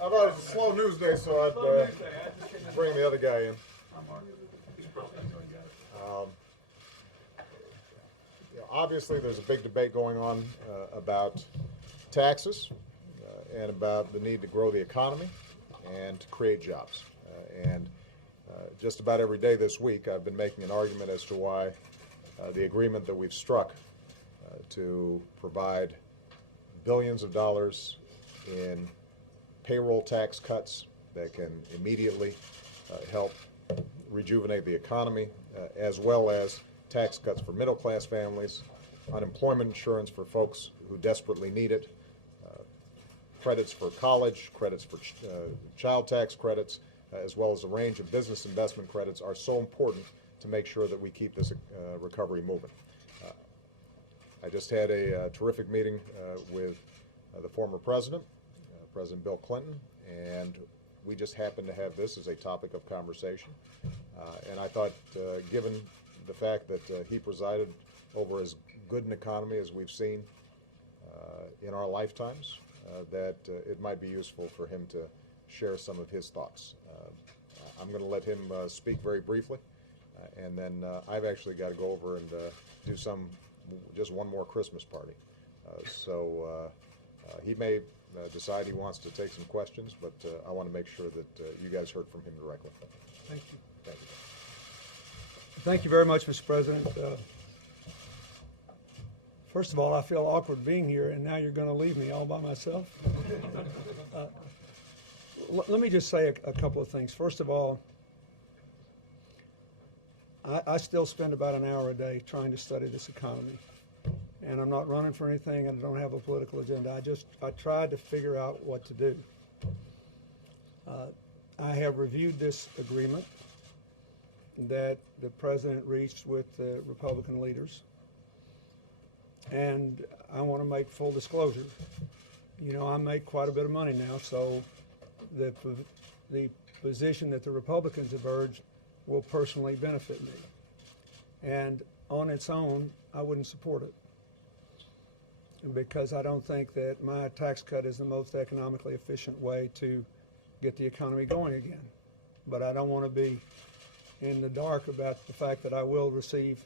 I thought it was a slow news day, so I'd bring the other guy in. Obviously, there's a big debate going on about taxes and about the need to grow the economy and to create jobs. Just about every day this week, I've been making an argument as to why the agreement that we've struck to provide billions of dollars in payroll tax cuts that can immediately help rejuvenate the economy, as well as tax cuts for middle-class families, unemployment insurance for folks who desperately need it, credits for college, credits for child tax credits, as well as a range of business investment credits are so important to make sure that we keep this recovery moving. I just had a terrific meeting with the former president, President Bill Clinton, and we just happened to have this as a topic of conversation. And I thought, given the fact that he presided over as good an economy as we've seen in our lifetimes, that it might be useful for him to share some of his thoughts. I'm going to let him speak very briefly, and then I've actually got to go over and do just one more Christmas party. So he may decide he wants to take some questions, but I want to make sure that you guys heard from him directly. Thank you. Thank you. Thank you very much, Mr. President. First of all, I feel awkward being here, and now you're going to leave me all by myself. Let me just say a couple of things. First of all, I still spend about an hour a day trying to study this economy. And I'm not running for anything, and I don't have a political agenda. I tried to figure out what to do. I have reviewed this agreement that the President reached with the Republican leaders. And I want to make full disclosure. You know, I make quite a bit of money now, so the position that the Republicans have urged will personally benefit me. And on its own, I wouldn't support it, because I don't think that my tax cut is the most economically efficient way to get the economy going again. But I don't want to be in the dark about the fact that I will receive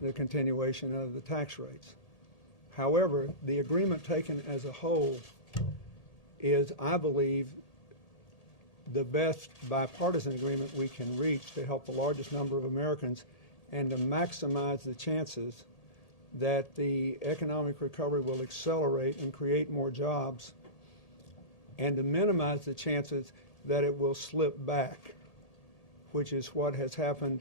the continuation of the tax rates. However, the agreement taken as a whole is, I believe, the best bipartisan agreement we can reach to help the largest number of Americans and to maximize the chances that the economic recovery will accelerate and create more jobs, and to minimize the chances that it will slip back, which is what has happened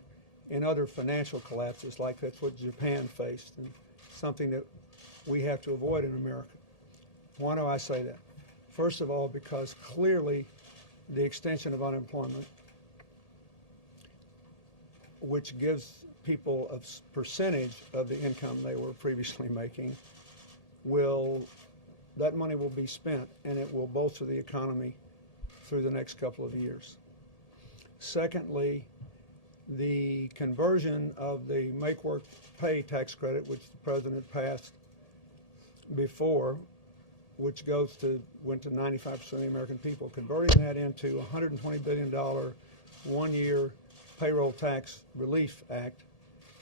in other financial collapses, like that's what Japan faced, and something that we have to avoid in America. Why do I say that? First of all, because clearly the extension of unemployment, which gives people a percentage of the income they were previously making, that money will be spent, and it will bolster the economy through the next couple of years. Secondly, the conversion of the Make Work Pay tax credit, which the President passed before, which went to 95% of the American people, converting that into a $120 billion one-year payroll tax relief act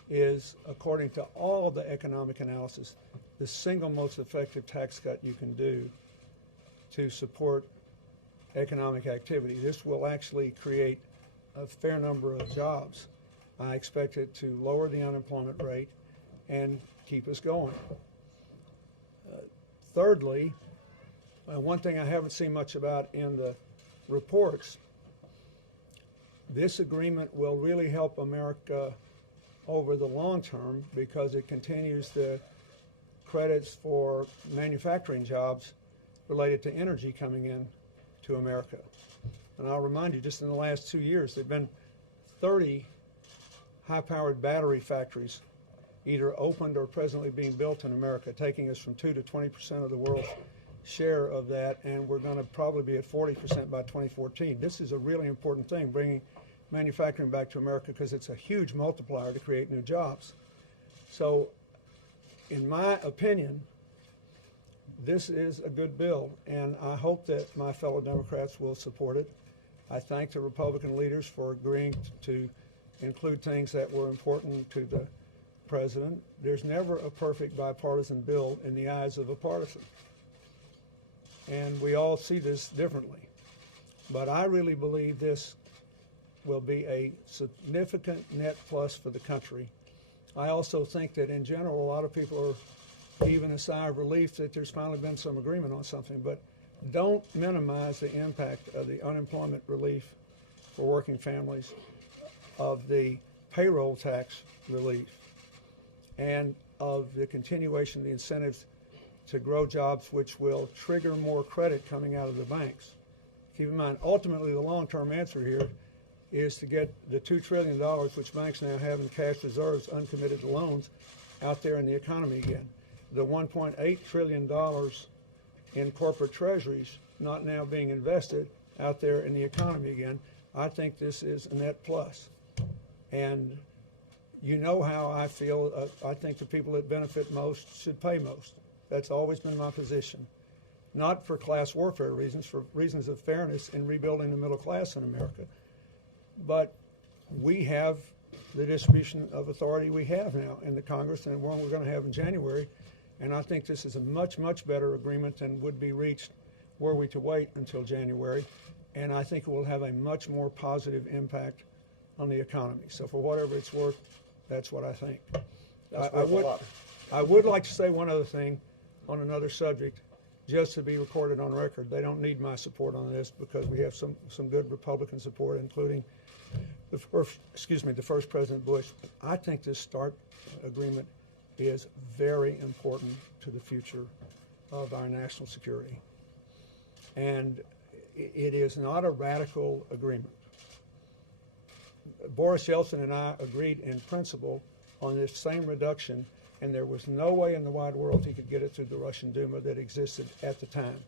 is, according to all the economic analysis, the single most effective tax cut you can do to support economic activity. This will actually create a fair number of jobs. I expect it to lower the unemployment rate and keep us going. Thirdly, one thing I haven't seen much about in the reports, this agreement will really help America over the long term because it continues the credits for manufacturing jobs related to energy coming in to America. And I'll remind you, just in the last 2 years, there have been 30 high-powered battery factories either opened or presently being built in America, taking us from 2 to 20% of the world's share of that, and we're going to probably be at 40% by 2014. This is a really important thing, bringing manufacturing back to America, because it's a huge multiplier to create new jobs. So, in my opinion, this is a good bill, and I hope that my fellow Democrats will support it. I thank the Republican leaders for agreeing to include things that were important to the president. There's never a perfect bipartisan bill in the eyes of a partisan, and we all see this differently. But I really believe this will be a significant net plus for the country. I also think that in general, a lot of people are heaving a sigh of relief that there's finally been some agreement on something, but don't minimize the impact of the unemployment relief for working families, of the payroll tax relief, and of the continuation of the incentives to grow jobs, which will trigger more credit coming out of the banks. Keep in mind, ultimately the long-term answer here is to get the $2 trillion, which banks now have in cash reserves, uncommitted loans, out there in the economy again. The $1.8 trillion in corporate treasuries not now being invested out there in the economy again. I think this is a net plus. And you know how I feel. I think the people that benefit most should pay most. That's always been my position. Not for class warfare reasons, for reasons of fairness in rebuilding the middle class in America. But we have the distribution of authority we have now in the Congress, and one we're going to have in January. And I think this is a much, much better agreement than would be reached were we to wait until January. And I think it will have a much more positive impact on the economy. So for whatever it's worth, that's what I think. That's worth a lot. I would like to say one other thing on another subject, just to be recorded on record. They don't need my support on this because we have some good Republican support, including the first President Bush. I think this START agreement is very important to the future of our national security. And it is not a radical agreement. Boris Yeltsin and I agreed in principle on this same reduction, and there was no way in the wide world he could get it through the Russian Duma that existed at the time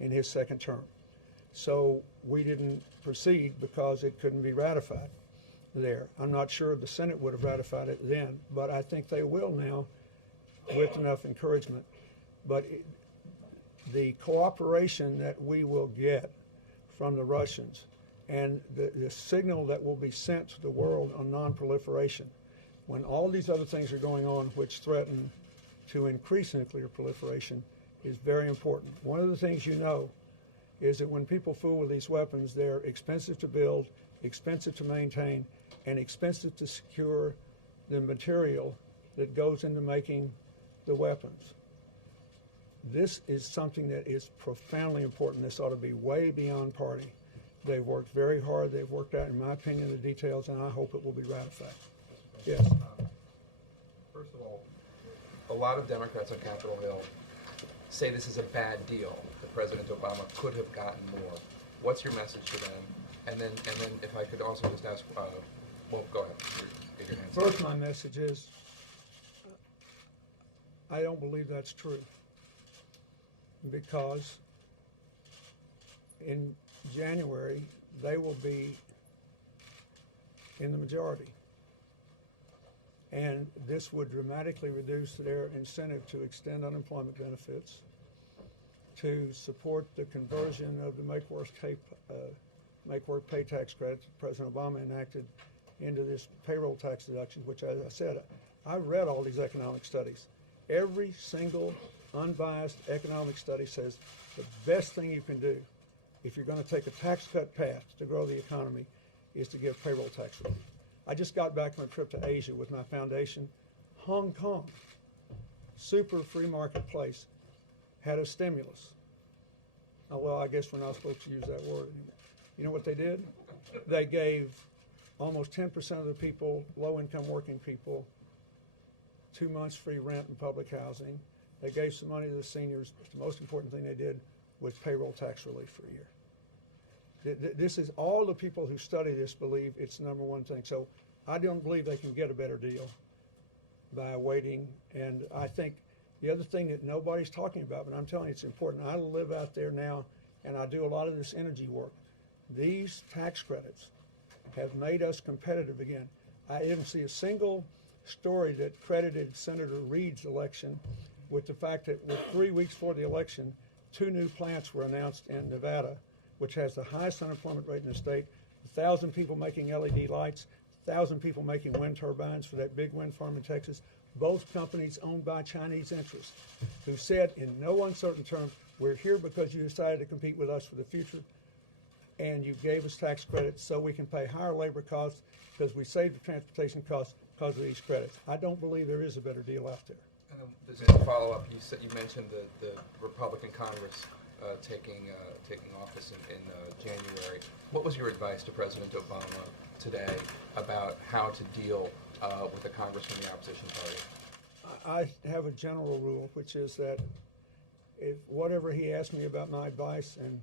in his second term. So we didn't proceed because it couldn't be ratified there. I'm not sure the Senate would have ratified it then, but I think they will now with enough encouragement. But the cooperation that we will get from the Russians and the signal that will be sent to the world on non-proliferation, when all these other things are going on which threaten to increase nuclear proliferation, is very important. One of the things you know is that when people fool with these weapons, they're expensive to build, expensive to maintain, and expensive to secure the material that goes into making the weapons. This is something that is profoundly important. This ought to be way beyond party. They've worked very hard. They've worked out, in my opinion, the details, and I hope it will be ratified. Yes. First of all, a lot of Democrats on Capitol Hill say this is a bad deal, that President Obama could have gotten more. What's your message to them? And then if I could also just ask, well, go ahead. Get your hands up. First, my message is, I don't believe that's true, because in January, they will be in the majority. And this would dramatically reduce their incentive to extend unemployment benefits, to support the conversion of the Make Work Pay tax credit that President Obama enacted into this payroll tax deduction, which, as I said, I've read all these economic studies. Every single unbiased economic study says the best thing you can do if you're going to take a tax cut path to grow the economy is to give payroll tax relief. I just got back from a trip to Asia with my foundation. Hong Kong, super free market place, had a stimulus. Oh, well, I guess we're not supposed to use that word anymore. You know what they did? They gave almost 10% of the people, low-income working people, 2 months free rent in public housing. They gave some money to the seniors. The most important thing they did was payroll tax relief for a year. This is, all the people who study this believe it's the number one thing. So I don't believe they can get a better deal by waiting. And I think the other thing that nobody's talking about, but I'm telling you it's important, I live out there now and I do a lot of this energy work. These tax credits have made us competitive again. I didn't see a single story that credited Senator Reid's election with the fact that with 3 weeks before the election, 2 new plants were announced in Nevada, which has the highest unemployment rate in the state, 1,000 people making LED lights, 1,000 people making wind turbines for that big wind farm in Texas, both companies owned by Chinese interests, who said in no uncertain terms, we're here because you decided to compete with us for the future, and you gave us tax credits so we can pay higher labor costs because we saved the transportation costs because of these credits. I don't believe there is a better deal out there. And then just a follow-up, you mentioned the Republican Congress taking office in January. What was your advice to President Obama today about how to deal with the Congress from the opposition party? I have a general rule, which is that if whatever he asks me about my advice and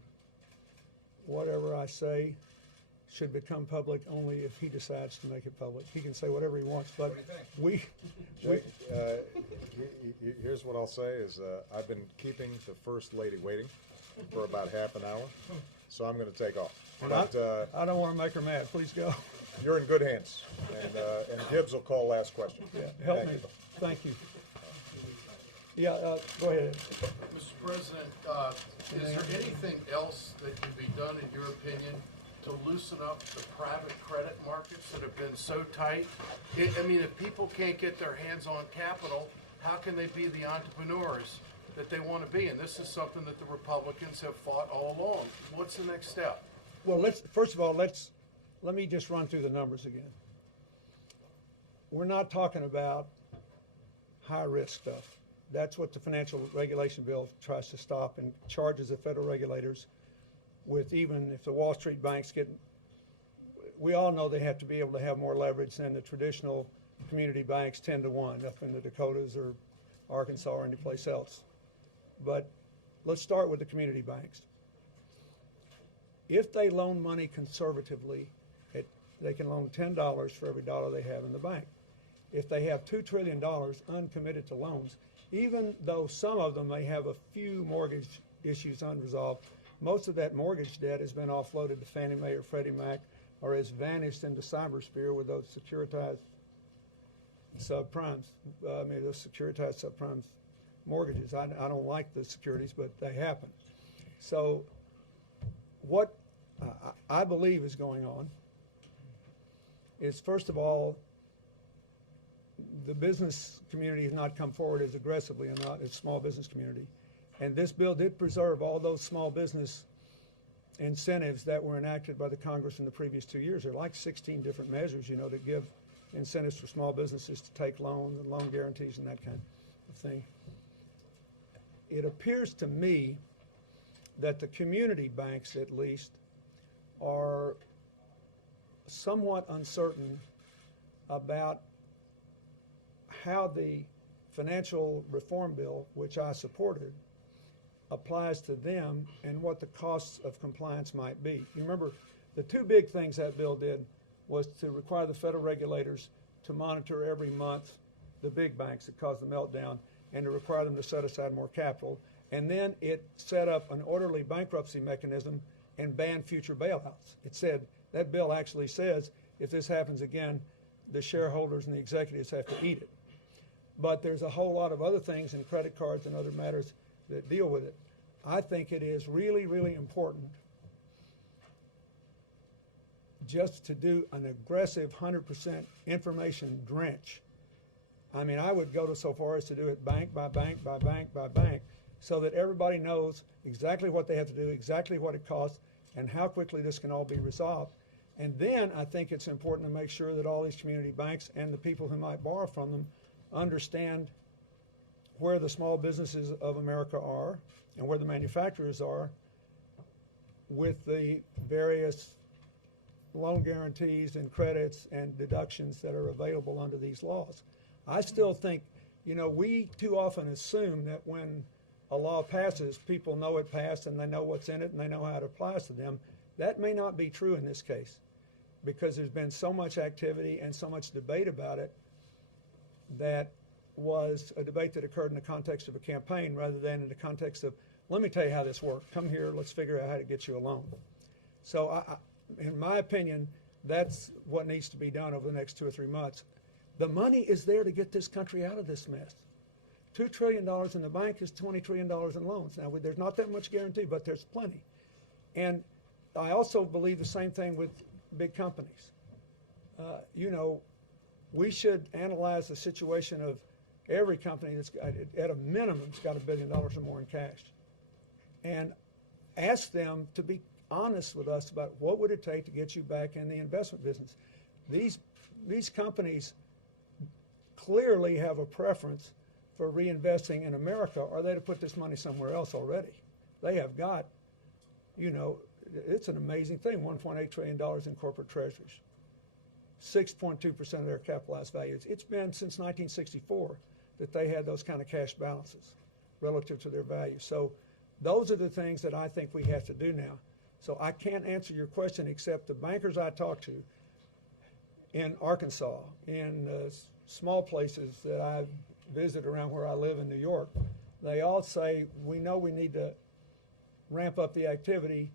whatever I say should become public only if he decides to make it public. He can say whatever he wants, but What do you think? Here's what I'll say is I've been keeping the First Lady waiting for about half an hour, so I'm going to take off. But I don't want to make her mad. Please go. you're in good hands, and Gibbs will call last question. Yeah, help Thank me. you. Thank you. Yeah, go ahead. Mr. President, is there anything else that can be done, in your opinion, to loosen up the private credit markets that have been so tight? I mean, if people can't get their hands on capital, how can they be the entrepreneurs that they want to be? And this is something that the Republicans have fought all along. What's the next step? Well, first of all, let me just run through the numbers again. We're not talking about high-risk stuff. That's what the financial regulation bill tries to stop and charges the federal regulators with. Even if the Wall Street banks we all know they have to be able to have more leverage than the traditional community banks 10 to 1 up in the Dakotas or Arkansas or any place else. But let's start with the community banks. If they loan money conservatively, they can loan $10 for every dollar they have in the bank. If they have $2 trillion uncommitted to loans, even though some of them may have a few mortgage issues unresolved, most of that mortgage debt has been offloaded to Fannie Mae or Freddie Mac or has vanished into cybersphere with those securitized subprimes, those securitized subprimes mortgages. I don't like the securities, but they happen. So what I believe is going on is, first of all, the business community has not come forward as aggressively as the small business community. And this bill did preserve all those small business incentives that were enacted by the Congress in the previous 2 years. There are like 16 different measures, that give incentives for small businesses to take loans and loan guarantees and that kind of thing. It appears to me that the community banks, at least, are somewhat uncertain about how the financial reform bill, which I supported, applies to them and what the costs of compliance might be. You remember, the two big things that bill did was to require the federal regulators to monitor every month the big banks that caused the meltdown and to require them to set aside more capital. And then it set up an orderly bankruptcy mechanism and banned future bailouts. It said, that bill actually says, if this happens again, the shareholders and the executives have to eat it. But there's a whole lot of other things in credit cards and other matters that deal with it. I think it is really, really important just to do an aggressive 100% information drench. I mean, I would go so far as to do it bank by bank by bank by bank so that everybody knows exactly what they have to do, exactly what it costs, and how quickly this can all be resolved. And then I think it's important to make sure that all these community banks and the people who might borrow from them understand where the small businesses of America are and where the manufacturers are with the various loan guarantees and credits and deductions that are available under these laws. I still think, we too often assume that when a law passes, people know it passed and they know what's in it and they know how it applies to them. That may not be true in this case because there's been so much activity and so much debate about it that was a debate that occurred in the context of a campaign rather than in the context of, let me tell you how this works. Come here, let's figure out how to get you a loan. So in my opinion, that's what needs to be done over the next 2 or 3 months. The money is there to get this country out of this mess. $2 trillion in the bank is $20 trillion in loans. Now, there's not that much guarantee, but there's plenty. And I also believe the same thing with big companies. You know, we should analyze the situation of every company that's got, at a minimum, it's got $1 billion or more in cash, and ask them to be honest with us about what would it take to get you back in the investment business. These companies clearly have a preference for reinvesting in America, or they'd have put this money somewhere else already. They have got, you know, it's an amazing thing, $1.8 trillion in corporate treasuries, 6.2% of their capitalized values. It's been since 1964 that they had those kind of cash balances relative to their value. So those are the things that I think we have to do now. So I can't answer your question except the bankers I talk to in Arkansas, in small places that I visit around where I live in New York, they all say, we know we need to ramp up the activity.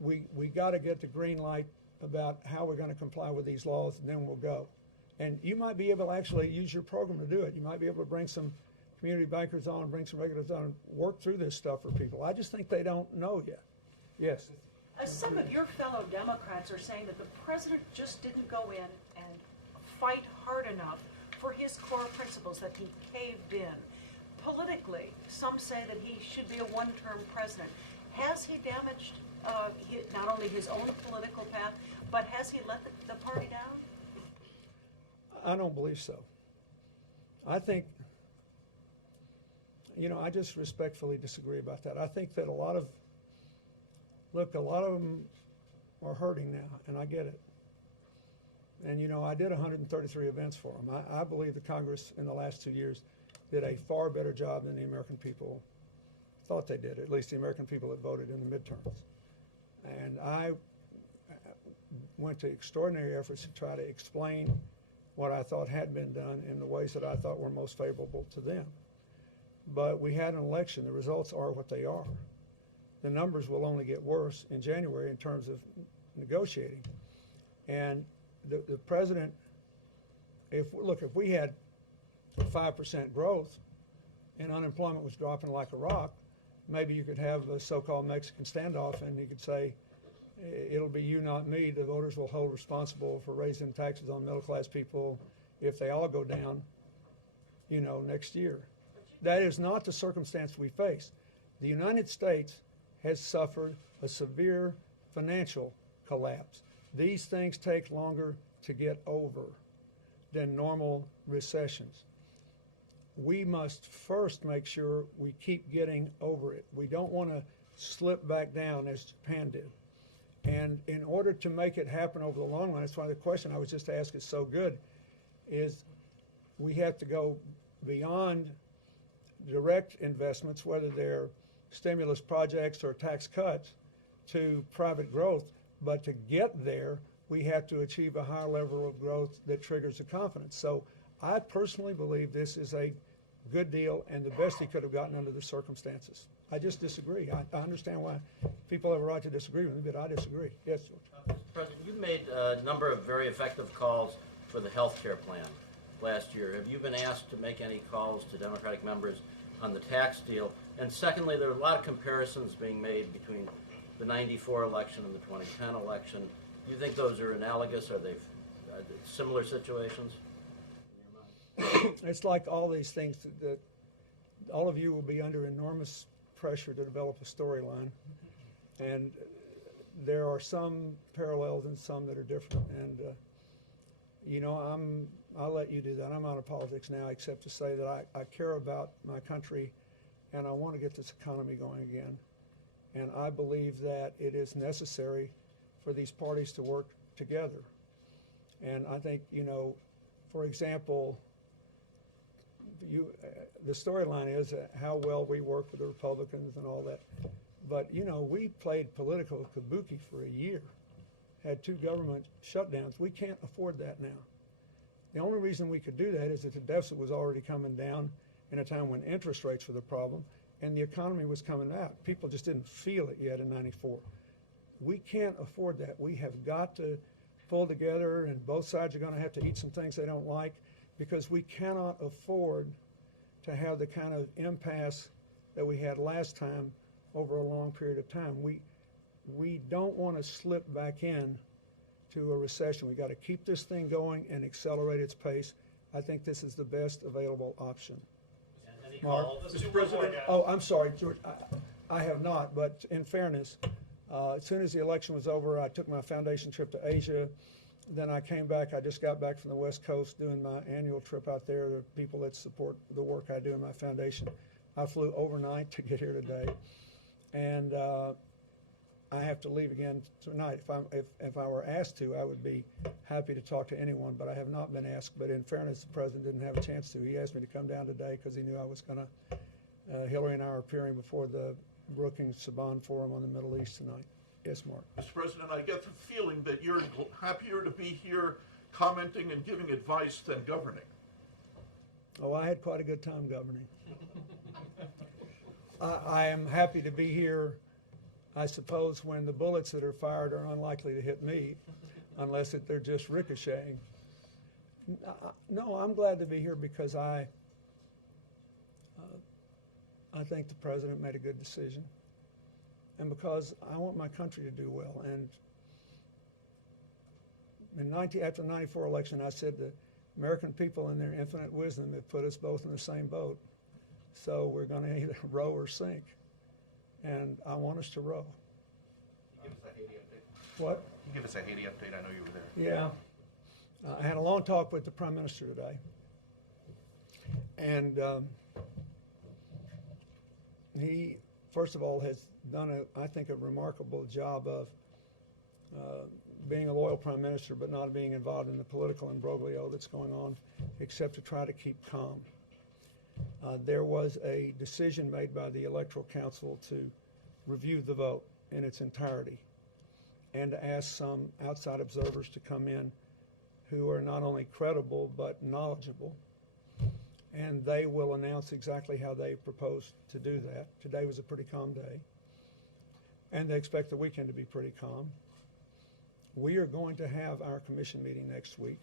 We got to get the green light about how we're going to comply with these laws, and then we'll go. And you might be able to actually use your program to do it. You might be able to bring some community bankers on, bring some regulators on, and work through this stuff for people. I just think they don't know yet. Yes? Some of your fellow Democrats are saying that the president just didn't go in and fight hard enough for his core principles, that he caved in. Politically, some say that he should be a one-term president. Has he damaged not only his own political path, but has he let the party down? I don't believe so. I think, you know, I just respectfully disagree about that. I think that a lot of them are hurting now, and I get it. And, you know, I did 133 events for them. I believe the Congress in the last 2 years did a far better job than the American people thought they did, at least the American people that voted in the midterms. And I went to extraordinary efforts to try to explain what I thought had been done in the ways that I thought were most favorable to them. But we had an election. The results are what they are. The numbers will only get worse in January in terms of negotiating. And the president, if we had 5% growth and unemployment was dropping like a rock, maybe you could have a so-called Mexican standoff, and you could say, it'll be you, not me. The voters will hold responsible for raising taxes on middle-class people if they all go down, you know, next year. That is not the circumstance we face. The United States has suffered a severe financial collapse. These things take longer to get over than normal recessions. We must first make sure we keep getting over it. We don't want to slip back down as Japan did. And in order to make it happen over the long run, that's why the question I was just asked is so good, is we have to go beyond direct investments, whether they're stimulus projects or tax cuts, to private growth. But to get there, we have to achieve a higher level of growth that triggers the confidence. So I personally believe this is a good deal and the best he could have gotten under the circumstances. I just disagree. I understand why people have a right to disagree with me, but I disagree. Yes, George. Mr. President, you made a number of very effective calls for the health care plan last year. Have you been asked to make any calls to Democratic members on the tax deal? And secondly, there are a lot of comparisons being made between the 94 election and the 2010 election. Do you think those are analogous? Are they similar situations? It's like all these things that all of you will be under enormous pressure to develop a storyline. And there are some parallels and some that are different. And, you know, I'll let you do that. I'm out of politics now, except to say that I care about my country and I want to get this economy going again. And I believe that it is necessary for these parties to work together. And I think, you know, for example, the storyline is how well we work with the Republicans and all that. But, you know, we played political kabuki for a year, had 2 government shutdowns. We can't afford that now. The only reason we could do that is that the deficit was already coming down in a time when interest rates were the problem and the economy was coming out. People just didn't feel it yet in '94. We can't afford that. We have got to pull together, and both sides are going to have to eat some things they don't like, because we cannot afford to have the kind of impasse that we had last time over a long period of time. We don't want to slip back in to a recession. We got to keep this thing going and accelerate its pace. I think this is the best available option. And any Mark? calls? Mr. President, Oh, I'm sorry, George. I have not, but in fairness, as soon as the election was over, I took my foundation trip to Asia. Then I came back. I just got back from the West Coast doing my annual trip out there. The people that support the work I do in my foundation. I flew overnight to get here today, and I have to leave again tonight. If I were asked to, I would be happy to talk to anyone, but I have not been asked. But in fairness, the president didn't have a chance to. He asked me to come down today because he knew I was going to. Hillary and I are appearing before the Brookings Saban Forum on the Middle East tonight. Yes, Mark. Mr. President, I get the feeling that you're happier to be here commenting and giving advice than governing. Oh, I had quite a good time governing. I am happy to be here, I suppose, when the bullets that are fired are unlikely to hit me, unless they're just ricocheting. No, I'm glad to be here because I think the president made a good decision, and because I want my country to do well. And after the '94 election, I said the American people in their infinite wisdom have put us both in the same boat. So we're going to either row or sink. And I want us to row. Can you give us a Haiti update? What? Can you give us a Haiti update? I know you were there. Yeah. I had a long talk with the Prime Minister today. And he, first of all, has done, I think, a remarkable job of being a loyal Prime Minister, but not being involved in the political imbroglio that's going on, except to try to keep calm. There was a decision made by the Electoral Council to review the vote in its entirety and to ask some outside observers to come in who are not only credible but knowledgeable. And they will announce exactly how they propose to do that. Today was a pretty calm day. And they expect the weekend to be pretty calm. We are going to have our commission meeting next week.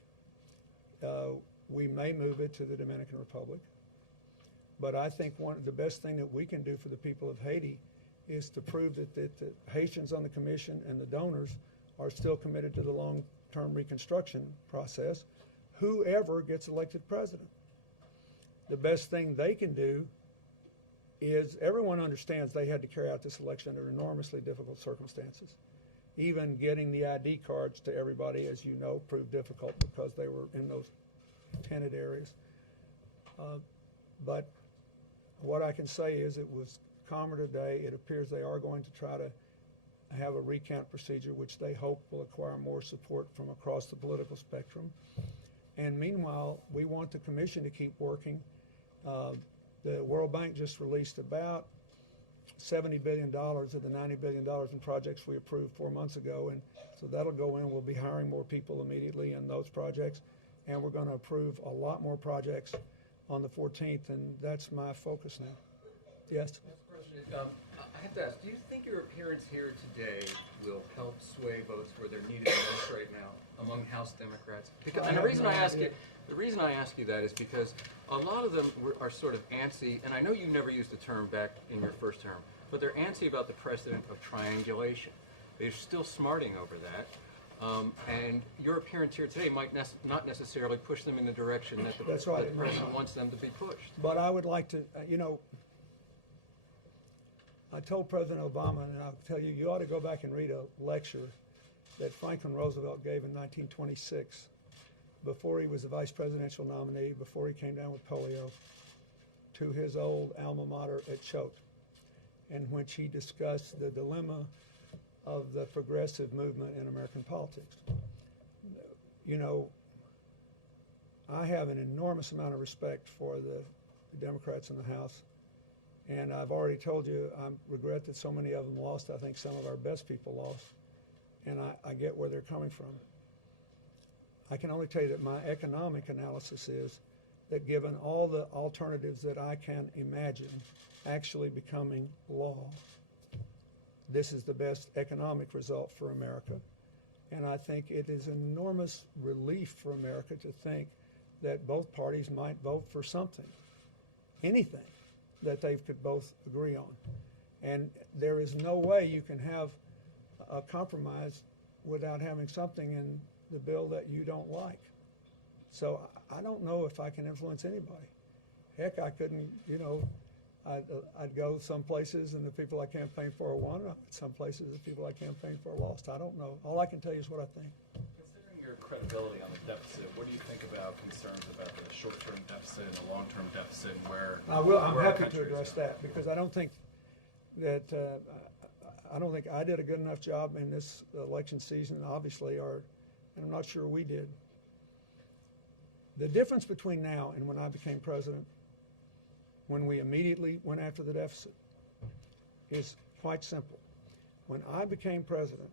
We may move it to the Dominican Republic. But I think the best thing that we can do for the people of Haiti is to prove that the Haitians on the commission and the donors are still committed to the long-term reconstruction process, whoever gets elected president. The best thing they can do is, everyone understands they had to carry out this election under enormously difficult circumstances. Even getting the ID cards to everybody, as you know, proved difficult because they were in those tented areas. But what I can say is it was calmer today. It appears they are going to try to have a recount procedure, which they hope will acquire more support from across the political spectrum. And meanwhile, we want the commission to keep working. The World Bank just released about $70 billion of the $90 billion in projects we approved 4 months ago. And so that'll go in. We'll be hiring more people immediately in those projects. And we're going to approve a lot more projects on the 14th, and that's my focus now. Yes? Mr. President, I have to ask, do you think your appearance here today will help sway votes where they're needed most right now among House Democrats? Because, and the reason I ask you that is because a lot of them are sort of antsy, and I know you never used the term back in your first term, but they're antsy about the precedent of triangulation. They're still smarting over that. And your appearance here today might not necessarily push them in the direction that the president wants them to be pushed. But I would like to, I told President Obama, and I'll tell you, you ought to go back and read a lecture that Franklin Roosevelt gave in 1926, before he was the vice presidential nominee, before he came down with polio, to his old alma mater at Choate, in which he discussed the dilemma of the progressive movement in American politics. I have an enormous amount of respect for the Democrats in the House, and I've already told you I regret that so many of them lost. I think some of our best people lost, and I get where they're coming from. I can only tell you that my economic analysis is that given all the alternatives that I can imagine actually becoming law, this is the best economic result for America. And I think it is an enormous relief for America to think that both parties might vote for something. anything that they could both agree on. And there is no way you can have a compromise without having something in the bill that you don't like. So I don't know if I can influence anybody. Heck, I couldn't, I'd go some places and the people I campaigned for won. Some places the people I campaigned for lost. I don't know. All I can tell you is what I think. Considering your credibility on the deficit, what do you think about concerns about the short-term deficit and the long-term deficit and where? I'm where our happy country to is address going? that because I don't think that I did a good enough job in this election season, obviously, and I'm not sure we did. The difference between now and when I became president, when we immediately went after the deficit, is quite simple. When I became president,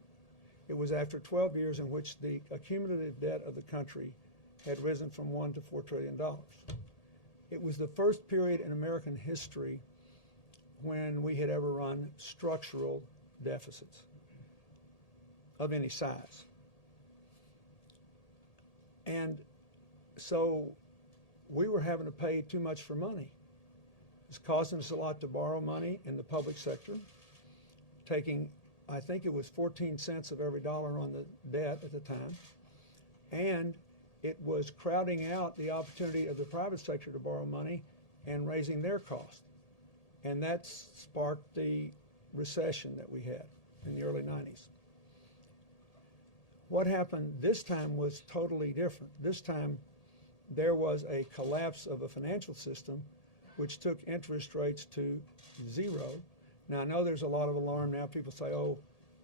it was after 12 years in which the accumulative debt of the country had risen from $1 to $4 trillion. It was the first period in American history when we had ever run structural deficits of any size. And so we were having to pay too much for money. It's costing us a lot to borrow money in the public sector, taking, I think it was 14 cents of every dollar on the debt at the time, and it was crowding out the opportunity of the private sector to borrow money and raising their cost. And that sparked the recession that we had in the early 90s. What happened this time was totally different. This time there was a collapse of a financial system which took interest rates to zero. Now I know there's a lot of alarm now. People say, oh,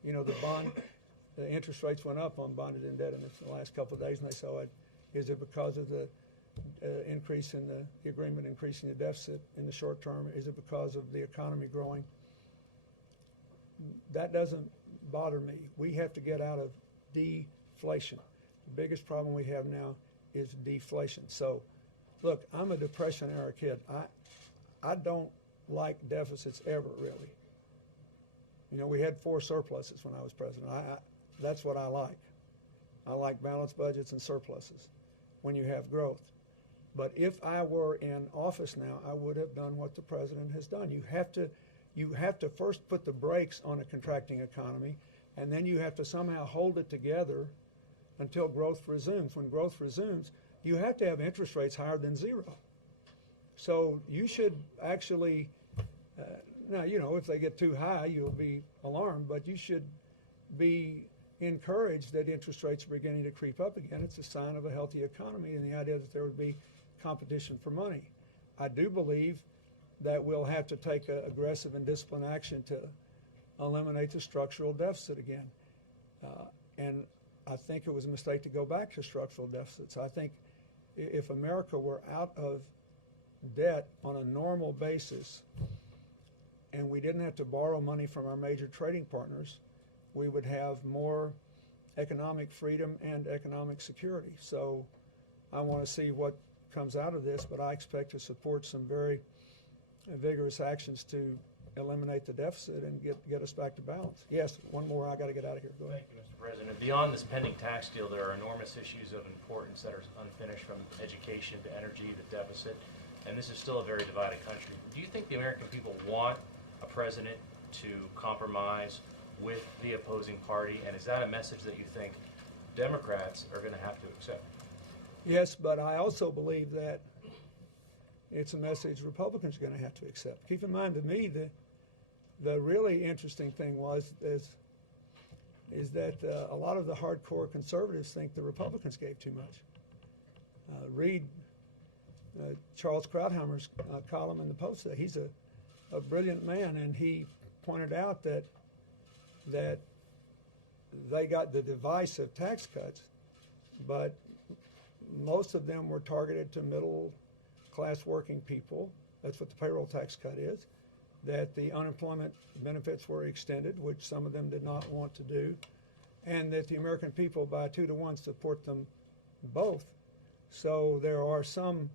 the interest rates went up on bonded debt in the last couple of days, and they say, oh, is it because of the increase in the agreement increasing the deficit in the short term? Is it because of the economy growing? That doesn't bother me. We have to get out of deflation. The biggest problem we have now is deflation. So, look, I'm a Depression era kid. I don't like deficits ever, really. We had 4 surpluses when I was president. That's what I like. I like balanced budgets and surpluses when you have growth. But if I were in office now, I would have done what the president has done. You have to first put the brakes on a contracting economy, and then you have to somehow hold it together until growth resumes. When growth resumes, you have to have interest rates higher than zero. So you should actually, now, if they get too high, you'll be alarmed, but you should be encouraged that interest rates are beginning to creep up again. It's a sign of a healthy economy and the idea that there would be competition for money. I do believe that we'll have to take aggressive and disciplined action to eliminate the structural deficit again. And I think it was a mistake to go back to structural deficits. I think if America were out of debt on a normal basis and we didn't have to borrow money from our major trading partners, we would have more economic freedom and economic security. So I want to see what comes out of this, but I expect to support some very vigorous actions to eliminate the deficit and get us back to balance. Yes, one more, I got to get out of here. Go ahead. Thank you, Mr. President. Beyond this pending tax deal, there are enormous issues of importance that are unfinished, from education to energy to deficit, and this is still a very divided country. Do you think the American people want a president to compromise with the opposing party, and is that a message that you think Democrats are going to have to accept? Yes, but I also believe that it's a message Republicans are going to have to accept. Keep in mind, to me, the really interesting thing is that a lot of the hardcore conservatives think the Republicans gave too much. Read Charles Krauthammer's column in the Post. He's a brilliant man, and he pointed out that they got the device of tax cuts, but most of them were targeted to middle-class working people. That's what the payroll tax cut is. That the unemployment benefits were extended, which some of them did not want to do, and that the American people, by 2 to 1, support them both. So there are some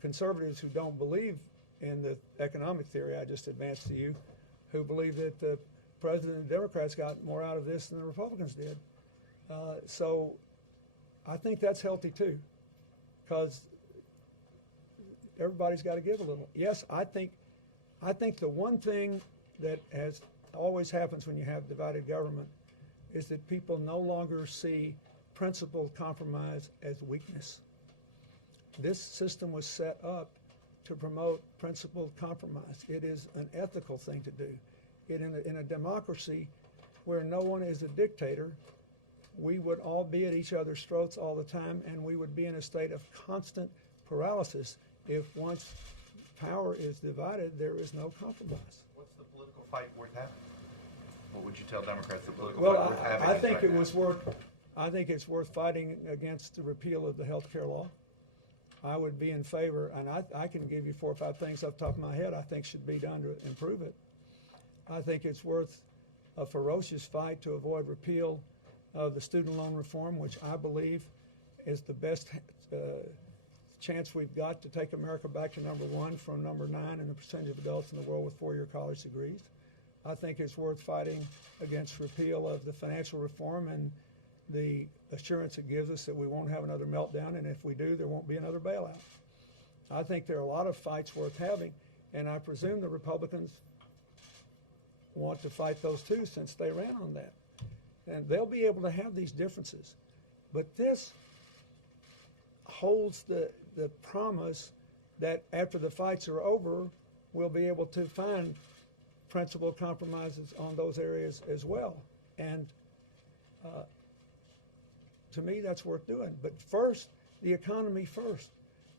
conservatives who don't believe in the economic theory I just advanced to you, who believe that the President and the Democrats got more out of this than the Republicans did. So I think that's healthy too, because everybody's got to give a little. Yes, I think the one thing that has always happens when you have divided government is that people no longer see principled compromise as weakness. This system was set up to promote principled compromise. It is an ethical thing to do. In a democracy where no one is a dictator, we would all be at each other's throats all the time, and we would be in a state of constant paralysis if once power is divided, there is no compromise. What's the political fight worth having? What would you tell Democrats the political Well, fight worth having? I is think right it now? was worth. I think it's worth fighting against the repeal of the health care law. I would be in favor, and I can give you 4 or 5 things off the top of my head I think should be done to improve it. I think it's worth a ferocious fight to avoid repeal of the student loan reform, which I believe is the best chance we've got to take America back to #1 from #9 in the percentage of adults in the world with 4-year college degrees. I think it's worth fighting against repeal of the financial reform and the assurance it gives us that we won't have another meltdown, and if we do, there won't be another bailout. I think there are a lot of fights worth having, and I presume the Republicans want to fight those too since they ran on that. And they'll be able to have these differences. But this holds the promise that after the fights are over, we'll be able to find principled compromises on those areas as well. And to me, that's worth doing. But first, the economy first.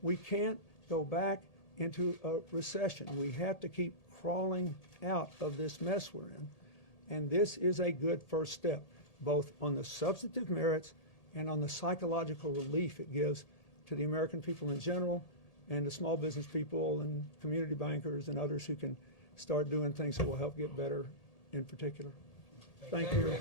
We can't go back into a recession. We have to keep crawling out of this mess we're in. And this is a good first step, both on the substantive merits and on the psychological relief it gives to the American people in general and the small business people and community bankers and others who can start doing things that will help get better in particular. Thank you.